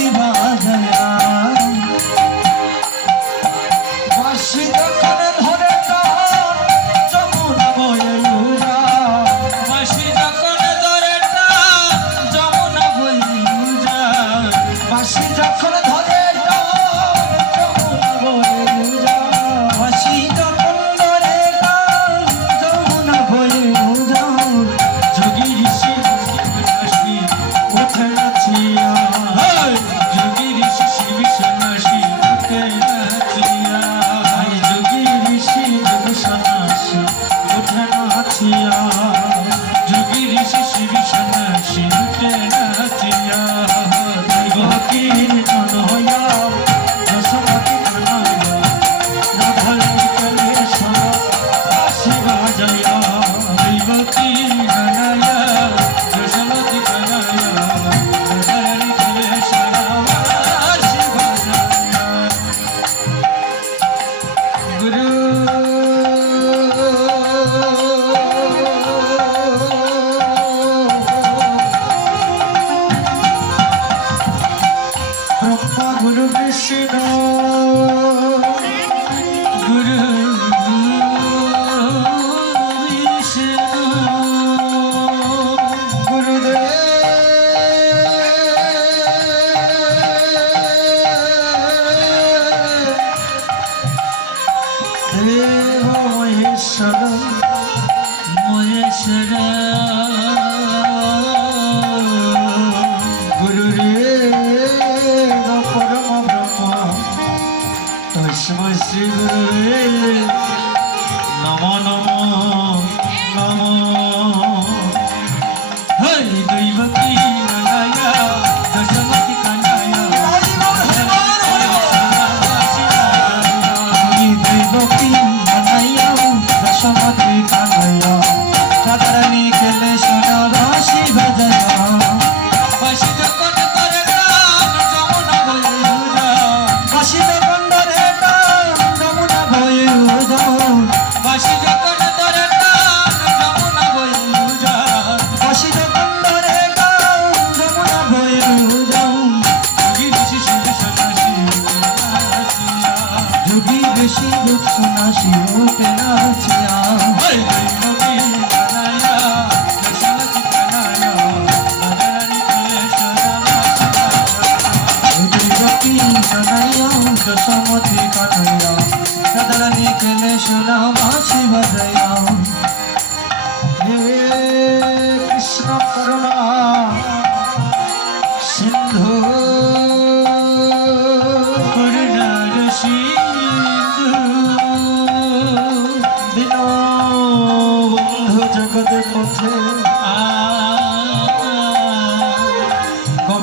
বাঁশি বাজায়া বাঁশি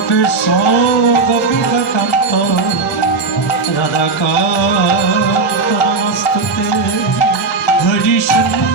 গোপে গোপিকা কান্ত রাধা কাস্তুতে হরি সুন্দর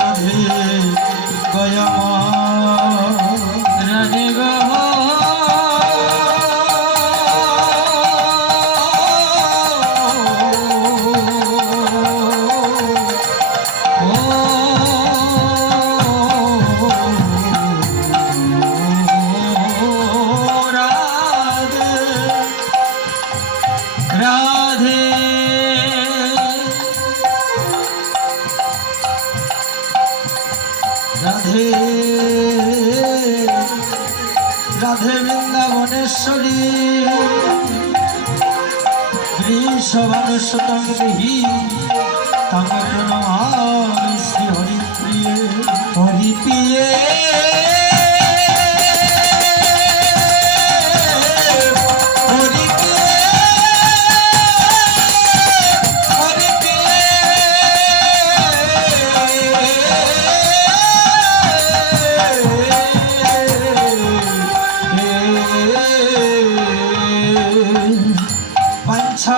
রাধে রাধে গয়া মা। রাধে বৃন্দাবনেশ্বরী। বৃষভানুষ্ঠী তাম প্রণমা 欢唱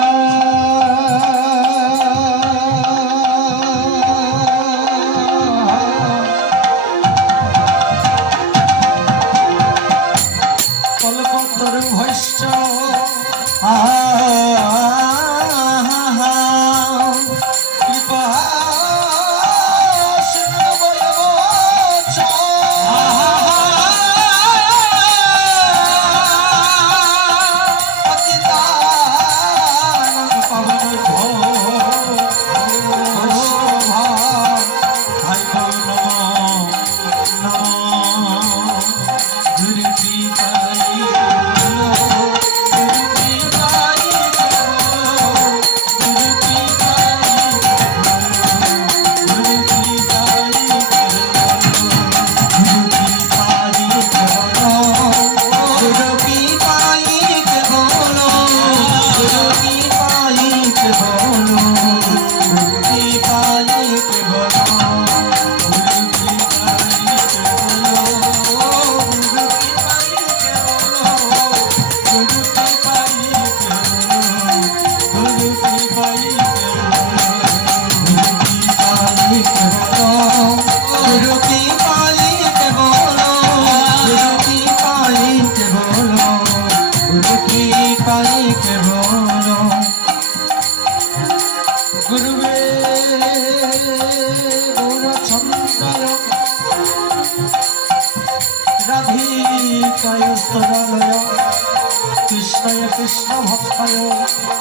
কৃষ্ণ ভক্তায়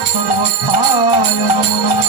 সদভক্তায় নম নম।